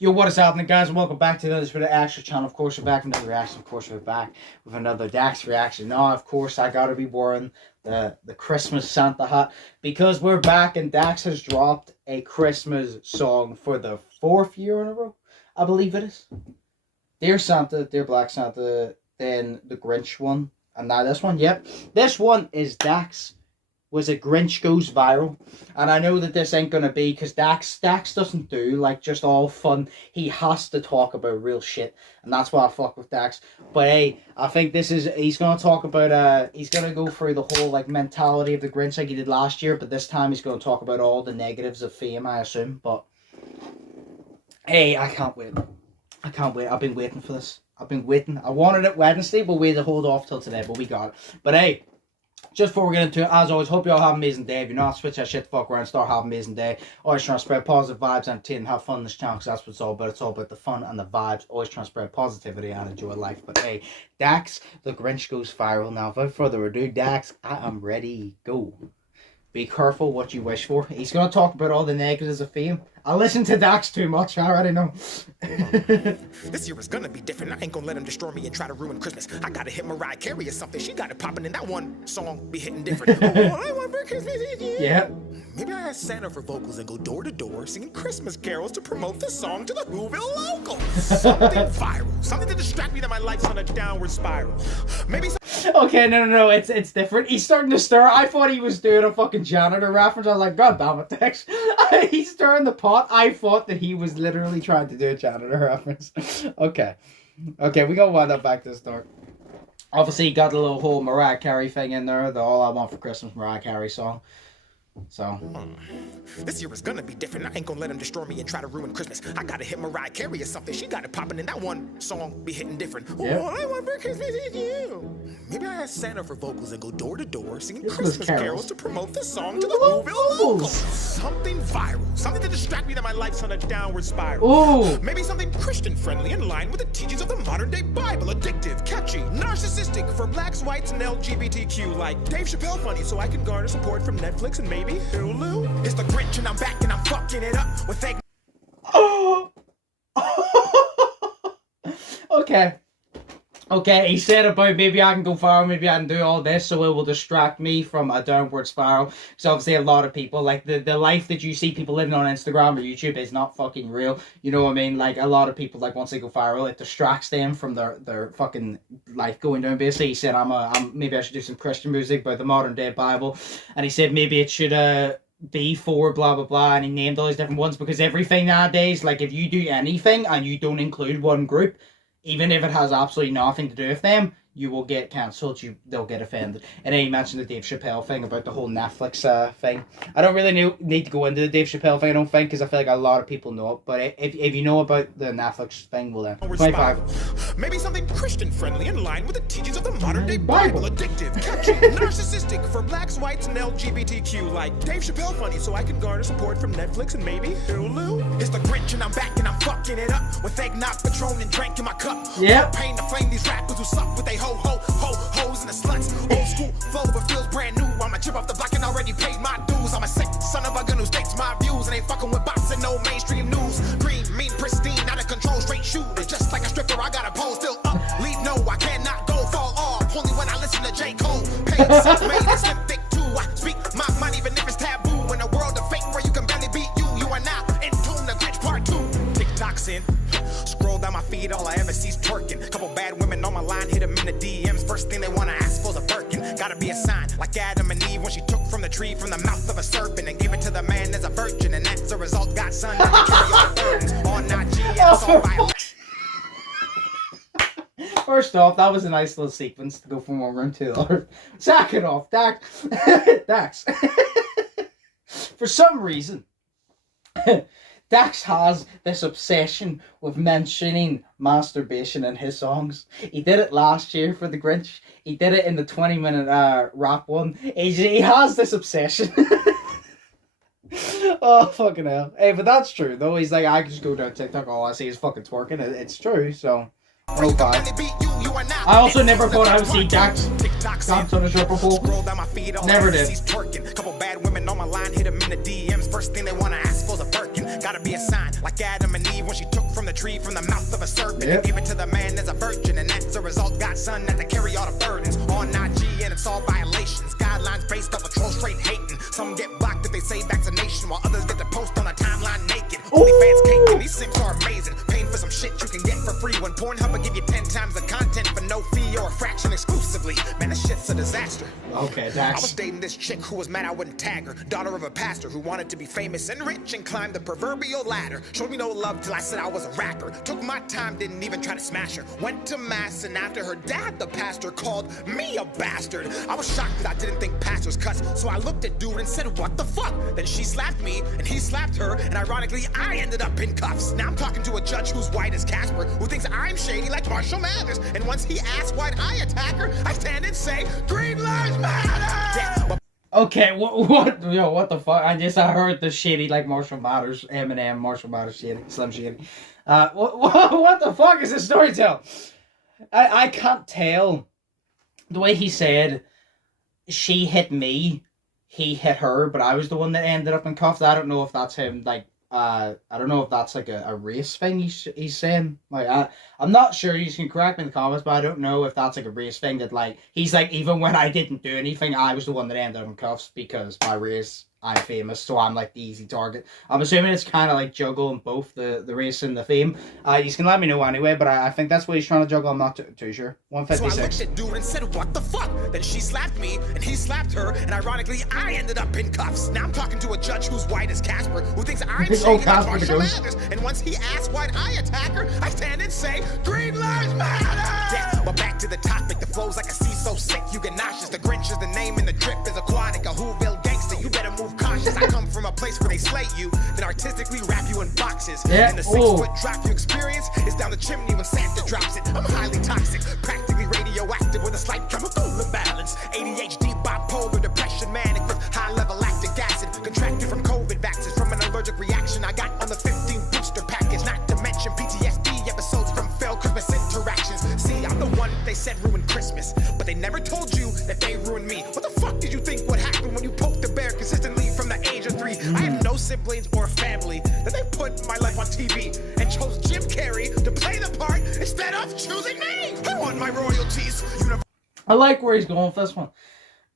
Yo, what is happening, guys, and welcome back to another for the Extra channel. Of course, we're back with another reaction. Of course, we're back with another DAX reaction. Now, of course, I gotta be wearing the Christmas Santa hat because we're back, and DAX has dropped a Christmas song for the 4th year in a row, I believe it is. Dear Santa, Dear Black Santa, then the Grinch one, and now this one. Yep, this one is DAX. Was it Grinch goes viral? And I know that this ain't gonna be, because Dax doesn't do like just all fun. He has to talk about real shit, and that's why I fuck with Dax. But hey, I think he's gonna talk about he's gonna go through the whole like mentality of the Grinch like he did last year, but this time he's gonna talk about all the negatives of fame, I assume. But hey, I can't wait. I can't wait. I've been waiting for this. I've been waiting. I wanted it Wednesday, but we had to hold off till today, but we got it. But hey, just before we get into it, as always, hope you all have an amazing day. If you're not, switch that shit the fuck around, start having an amazing day. Always trying to spread positive vibes, entertain, and have fun in this channel, because that's what it's all about. It's all about the fun and the vibes. Always trying to spread positivity and enjoy life. But hey, Dax, the Grinch goes viral. Now, without further ado, Dax, I am ready. Go. Be careful what you wish for. He's going to talk about all the negatives of fame. I listen to Dax too much, I already know. This year is gonna be different. I ain't gonna let him destroy me and try to ruin Christmas. I gotta hit Mariah Carey or something. She got it popping in that one song be hitting different. All I want for Christmas is you. Yeah. Maybe I ask Santa for vocals and go door to door singing Christmas carols to promote the song to the Whoville local. Something viral. Something to distract me that my life's on a downward spiral. Maybe Okay, no, it's different. He's starting to stir. I thought he was doing a fucking janitor reference. I was like, God damn it, Dex. He's stirring the pot. I thought that he was literally trying to do a janitor reference. Okay, we gotta wind up back to the start. Obviously, he got the little whole Mariah Carey thing in there, the All I Want for Christmas Mariah Carey song. So this year is gonna be different. I ain't gonna let him destroy me and try to ruin Christmas. I gotta hit Mariah Carey or something. She got it popping in that one song be hitting different. Yeah. All I want for Christmas is you. Maybe I ask Santa for vocals and go door to door singing Christmas carols to promote the song to the Whoville local. Something viral. Something to distract me that my life's on a downward spiral. Ooh. Maybe something Christian friendly in line with the teachings of the modern day Bible. Addictive, catchy, narcissistic for blacks, whites, and LGBTQ. Like Dave Chappelle funny, so I can garner support from Netflix and maybe Hulu. It's the Grinch and I'm back and I'm fucking it up with fake. Okay, he said about maybe I can go viral, maybe I can do all this, so it will distract me from a downward spiral. So obviously a lot of people, like the life that you see people living on Instagram or YouTube is not fucking real. You know what I mean? Like a lot of people, like once they go viral, it distracts them from their fucking life going down. Basically, he said maybe I should do some Christian music about the modern day Bible, and he said maybe it should be for blah blah blah, and he named all these different ones because everything nowadays, like if you do anything and you don't include one group, even if it has absolutely nothing to do with them, you will get cancelled. They'll get offended. And then he mentioned the Dave Chappelle thing about the whole Netflix thing. I don't really need to go into the Dave Chappelle thing, I don't think, because I feel like a lot of people know it. But if you know about the Netflix thing, well then, 25. Maybe something Christian friendly in line with the teachings of the modern day Bible. Addictive, catchy, narcissistic for blacks, whites, and LGBTQ. Like Dave Chappelle funny, so I can garner support from Netflix and maybe Hulu. It's the Grinch and I'm back and I'm fucking it up with eggnog, Patron, and drink in my cup. Yeah. Pain to flame these rappers who suck with they hoes and the sluts. Old school flow but feels brand new. I'm a chip off the block and already paid my dues. I'm a sick son of a gun who states my views and ain't fucking with bots and no mainstream news. Green, mean, pristine, out of control, straight shooter. Just like a stripper, I got a pole still up. Leave no, I cannot go fall off. Only when I listen to J. Cole. Pain, self-made, and slim thick too. I speak my mind even if it's taboo. In a world of fake where you can barely beat you, you are now in tune to Grinch Part 2. Tik Tok's in. Scroll down my feed, all I ever see is twerking. Couple bad women on my line, hit them in the DMs. First thing they wanna ask for's a Birkin. Gotta be a sign, like Adam and Eve when she took from the tree from the mouth of a serpent and gave it to the man as a virgin. And as a result, got son. All not G, and it's all violent. First off, that was a nice little sequence to go from one room to the other. Second off, Dax. For some reason, Dax has this obsession with mentioning masturbation in his songs. He did it last year for the Grinch. He did it in the 20-minute rap one. He has this obsession. Oh, fucking hell. Hey, but that's true, though. He's like, I can just go down TikTok, all I see is fucking twerking. It's true, so... Oh, God. I also never thought I would see Dax dance on a show before. Never did. Couple bad women on my line, hit them in the DMs. First thing they want to ask for's a Birkin. Gotta be a sign, like Adam and Eve when she took retrieved from the mouth of a serpent and gave it to the man as a virgin, and as a result got son had to carry all the burdens on IG, and it's all violations, guidelines based off of troll straight hating. Some get blocked if they say vaccination, while others get to post on a timeline naked. Only fans cake, and these sims are amazing, paying for some shit you can get for free when Pornhub will give you 10 times the content for no fee or a fraction exclusively. Man, this shit's a disaster. Okay, I was Dax. dating this chick who was mad I wouldn't tag her, daughter of a pastor who wanted to be famous and rich and climb the proverbial ladder. Showed me no love till I said I was a rapper. Took my time, didn't even try to smash her. Went to mass, and after her dad, the pastor, called me a bastard. I was shocked that I didn't think pastors cuss, so I looked at dude and said, what the fuck? Then she slapped me, and he slapped her, and ironically, I ended up in cuffs. Now I'm talking to a judge who's white as Casper, who thinks I'm shady like Marshall Mathers. And once he asks why'd I attack her, I stand and say, Green Lives Matter! Yeah, but Okay, what the fuck? I heard the shady like Marshall Mathers, Eminem, Marshall Mathers, shady, Slim Shady. What the fuck is this story tell? I can't tell. The way he said, she hit me, he hit her, but I was the one that ended up in cuffs. I don't know if that's him, like, I don't know if that's like a race thing he's saying. Like, I'm not sure, you can correct me in the comments, but I don't know if that's like a race thing that, like, he's like, even when I didn't do anything, I was the one that ended up in cuffs because my race, I'm famous, so I'm like the easy target. I'm assuming it's kind of like juggling both the race and the fame. You can let me know anyway, but I think that's what he's trying to juggle. I'm not too sure. so I 156. looked at dude and said, what the fuck? Then she slapped me, and he slapped her, and ironically, I ended up in cuffs. Now I'm talking to a judge who's white as Casper, who thinks I'm shady like Casper Marshall goes. Mathers. And once he asks why'd I attack her, I stand and say, Green Lives Matter! Yeah, but back to the topic, the flow's like a sea so sick, you get nauseous. The Grinch is the name, and the drip is aquatic, a Whoville gangster, you better move cautious. I come from a place where they slay you, then artistically wrap you in boxes. Yeah, And the 6-foot drop you experience is down the chimney when Santa drops it. I'm highly toxic, practically radioactive with a slight chemical imbalance. ADHD, bipolar, depression, manic with high-level lactic acid. Contracted from COVID vaccines from an allergic reaction I got on the 15 booster package. Not to mention PTSD episodes from failed Christmas interactions. See, I'm the one they said ruined Christmas, but they never told you that they ruined me. What the fuck did you think would happen when you poked the bear consistently from the age of 3? I have no siblings or family, that they put my life on TV and chose Jim Carrey to play the part instead of choosing me. I want my royalties. I like where he's going with this one.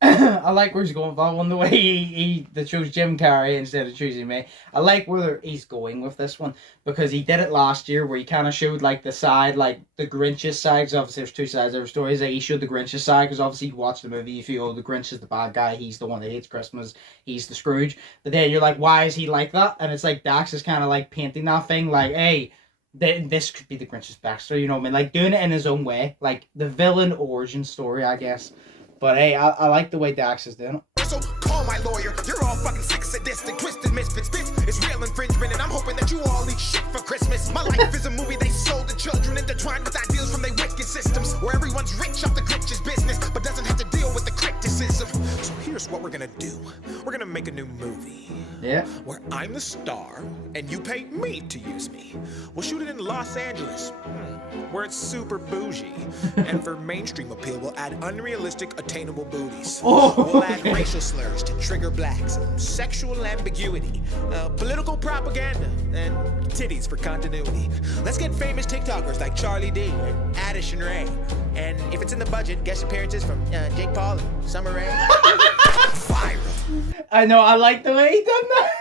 I like where he's going with that one. The way he chose Jim Carrey instead of choosing me. I like where he's going with this one because he did it last year where he kind of showed like the side, like the Grinch's side. Because obviously there's two sides of every story. Like, he showed the Grinch's side because obviously you watch the movie, you feel the Grinch is the bad guy. He's the one that hates Christmas. He's the Scrooge. But then you're like, why is he like that? And it's like Dax is kind of like painting that thing like, hey, this could be the Grinch's backstory. You know what I mean? Like doing it in his own way, like the villain origin story, I guess. But hey, I like the way Dax is doing it. So call my lawyer. You're all fucking sick, sadistic, twisted misfits. This is real infringement, and I'm hoping that you all eat shit for Christmas. My life is a movie they sold to children, intertwined with ideals from their wicked systems, where everyone's rich off the Grinch's business, but doesn't have to deal with the criticism. So here's what we're gonna do. We're gonna make a new movie. Yeah. Where I'm the star, and you pay me to use me. We'll shoot it in Los Angeles, where it's super bougie. And for mainstream appeal, we'll add unrealistic, attainable booties. We'll add racial slurs to trigger blacks, sexual ambiguity, political propaganda, and titties for continuity. Let's get famous TikTokers like Charlie D and Adish and Ray. And if it's in the budget, guest appearances from Jake Paul and Summer Rae. Viral. I know, I like the way he done that.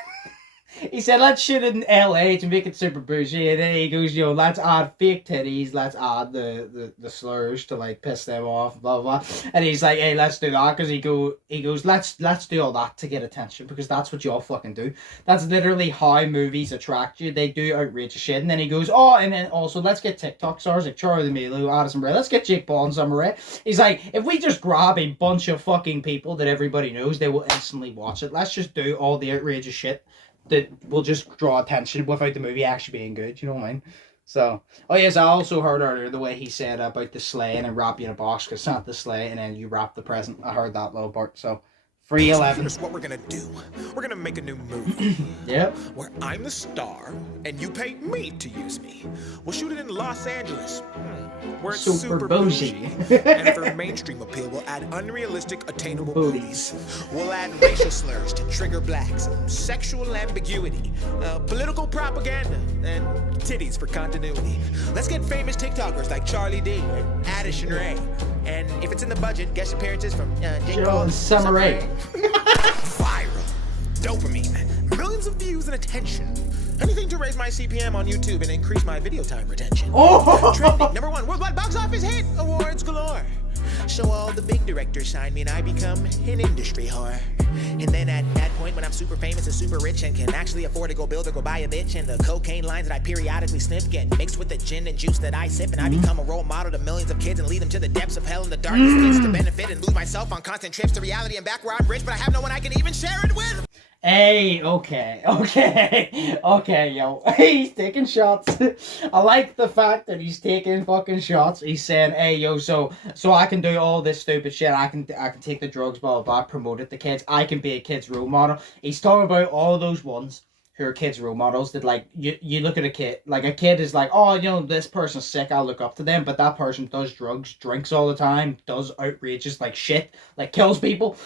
He said, let's shoot it in LA to make it super bougie. And then he goes, let's add fake titties. Let's add the slurs to like piss them off, blah, blah, blah. And he's like, hey, let's do that. Because he goes, let's do all that to get attention. Because that's what y'all fucking do. That's literally how movies attract you. They do outrageous shit. And then he goes, and then also let's get TikTok stars like Charlie D'Amelio, Addison Rae. Let's get Jake Paul and Summer Rae. He's like, if we just grab a bunch of fucking people that everybody knows, they will instantly watch it. Let's just do all the outrageous shit that will just draw attention without the movie actually being good, you know what I mean? So, oh yes, I also heard earlier the way he said about the sleigh and wrap you in a box, because Santa's sleigh and then you wrap the present. I heard that little part, so 311. Here's what we're gonna do. We're gonna make a new movie. Yep. Where I'm the star, and you pay me to use me. We'll shoot it in Los Angeles. Where it's super bougie. And for mainstream appeal, we'll add unrealistic, attainable booties. We'll add racial slurs to trigger blacks, sexual ambiguity, political propaganda, and titties for continuity. Let's get famous TikTokers like Charlie D and Addison Rae. And if it's in the budget, guest appearances from J. Cole and Summer Rae. Viral. Dopamine. Millions of views and attention. Anything to raise my CPM on YouTube and increase my video time retention. Oh! Trending, #1 worldwide box office hit. Awards galore. So all the big directors sign me and I become an industry whore. And then at that point when I'm super famous and super rich and can actually afford to go build or go buy a bitch, and the cocaine lines that I periodically sniff get mixed with the gin and juice that I sip, and I become a role model to millions of kids and lead them to the depths of hell and the darkest pits to benefit and lose myself on constant trips to reality and back where I'm rich, but I have no one I can even share it with. Hey, okay, yo. He's taking shots. I like the fact that he's taking fucking shots. He's saying, hey, yo, so I can do all this stupid shit. I can take the drugs, blah, blah, blah, promote it to kids. I can be a kid's role model. He's talking about all those ones who are kids' role models that, like, you look at a kid, like, a kid is like, oh, you know, this person's sick, I'll look up to them, but that person does drugs, drinks all the time, does outrageous, like, shit, like, kills people.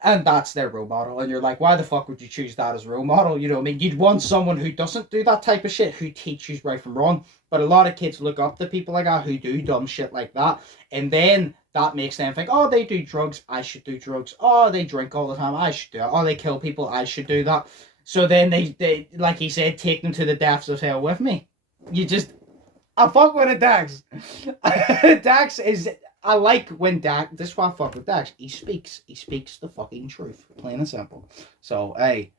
And that's their role model. And you're like, why the fuck would you choose that as a role model? You know what I mean? You'd want someone who doesn't do that type of shit, who teaches right from wrong. But a lot of kids look up to people like that who do dumb shit like that. And then that makes them think, oh, they do drugs, I should do drugs. Oh, they drink all the time, I should do it. Oh, they kill people, I should do that. So then they like he said, take them to the depths of hell with me. You just... I fuck with a DAX. DAX is... I like when Dax, this is why I fuck with Dax. He speaks the fucking truth. Plain and simple. So, hey.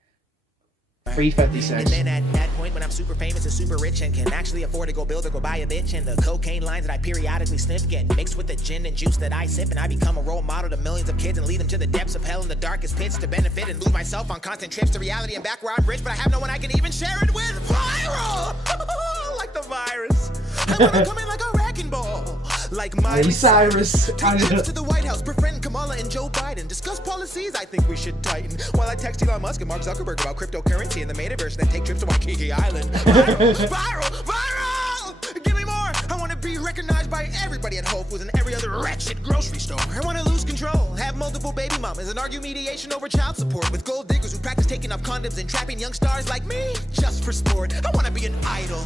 356. And then at that point when I'm super famous and super rich and can actually afford to go build or go buy a bitch, and the cocaine lines that I periodically sniff get mixed with the gin and juice that I sip, and I become a role model to millions of kids and lead them to the depths of hell and the darkest pits to benefit and lose myself on constant trips to reality and back where I'm rich, but I have no one I can even share it with. Viral! Like the virus. I wanna come in like a wrecking ball. Like Miley Cyrus. Take trips to the White House, befriend Kamala and Joe Biden. Discuss policies I think we should tighten. While I text Elon Musk and Mark Zuckerberg about cryptocurrency and the metaverse, and then take trips to Waikiki Island. Viral! Give me more! I want to be recognized by everybody at Whole Foods and every other wretched grocery store. I want to lose control, have multiple baby mamas, and argue mediation over child support with gold diggers who practice taking off condoms and trapping young stars like me just for sport. I want to be an idol,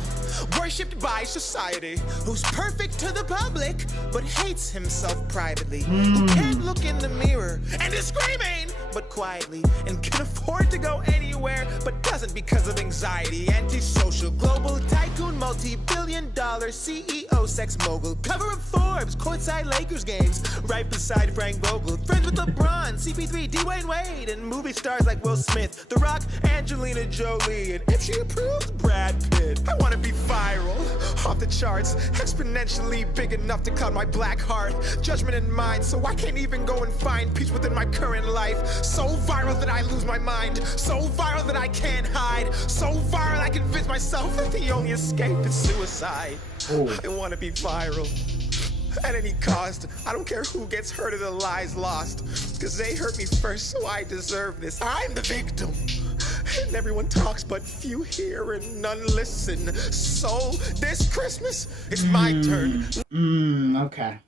worshipped by society, who's perfect to the public, but hates himself privately, who can't look in the mirror and is screaming, but quietly, and can afford to go anywhere, but doesn't because of anxiety. Antisocial, global tycoon, multi-billion-dollar CEO, sex mogul, cover of Forbes, courtside Lakers games, right beside Frank Vogel, friends with LeBron, CP3, Dwayne Wade, and movie stars like Will Smith, The Rock, Angelina Jolie, and if she approves, Brad Pitt. I want to be viral, off the charts, exponentially big enough to cloud my black heart, judgment in mind, so I can't even go and find peace within my current life. So viral that I lose my mind, so viral that I can't hide, so viral I convince myself that the only escape is suicide. I want to be viral at any cost. I don't care who gets hurt or the lies lost, because they hurt me first, so I deserve this. I'm the victim, and everyone talks but few hear and none listen. So this Christmas, it's my turn. Okay.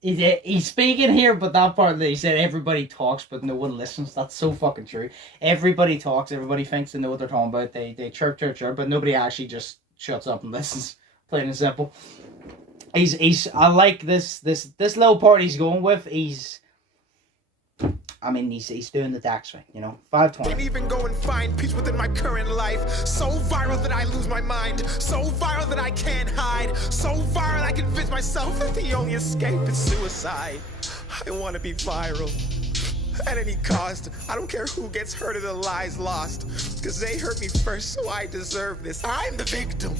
He's speaking here, but that part that he said everybody talks but no one listens, that's so fucking true. Everybody talks, everybody thinks they know what they're talking about, they chirp, but nobody actually just shuts up and listens. Plain and simple. I like this little part he's going with. He's doing the DAX thing, you know. 520. Can't even go and find peace within my current life. So viral that I lose my mind. So viral that I can't hide. So viral I convince myself that the only escape is suicide. I want to be viral at any cost. I don't care who gets hurt or the lies lost, because they hurt me first, so I deserve this. I'm the victim,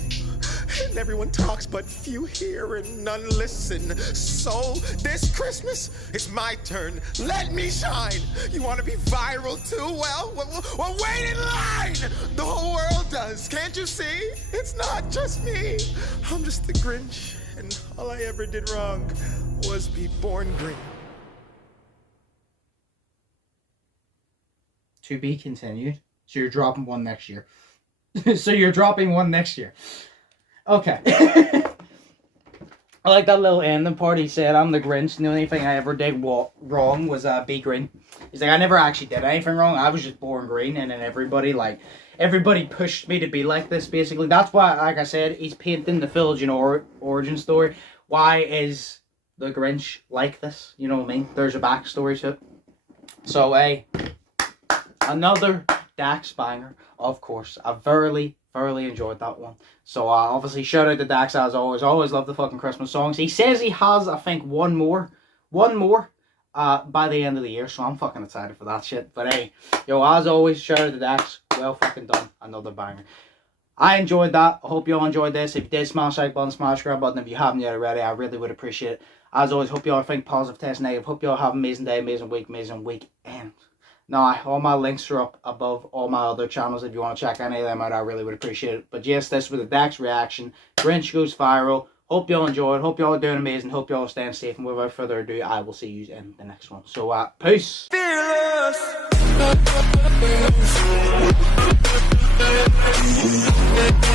and everyone talks but few hear and none listen. So this Christmas, it's my turn. Let me shine. You want to be viral too? Well, wait in line. The whole world does. Can't you see? It's not just me. I'm just the Grinch, and all I ever did wrong was be born green. To be continued. So you're dropping one next year. So you're dropping one next year. Okay. I like that little ending part. He said, I'm the Grinch, and the only thing I ever did wrong was be green. He's like, I never actually did anything wrong. I was just born green, and then everybody pushed me to be like this, basically. That's why, like I said, he's painting the village origin story. Why is the Grinch like this? You know what I mean? There's a backstory to it. So, another DAX banger, of course. I thoroughly enjoyed that one. So obviously shout out to DAX as always. Always love the fucking Christmas songs. He says he has, I think, one more by the end of the year. So I'm fucking excited for that shit. But hey, yo, as always, shout out to DAX. Well fucking done. Another banger. I enjoyed that. I hope you all enjoyed this. If you did, smash like button, smash subscribe button. If you haven't yet already, I really would appreciate it. As always, hope you all think positive, test negative. Hope you all have an amazing day, amazing week, and now, all my links are up above all my other channels. If you want to check any of them out, I really would appreciate it. But yes, this was a DAX reaction. Grinch goes viral. Hope you all enjoyed. Hope you all are doing amazing. Hope you all are staying safe. And without further ado, I will see you in the next one. So, peace.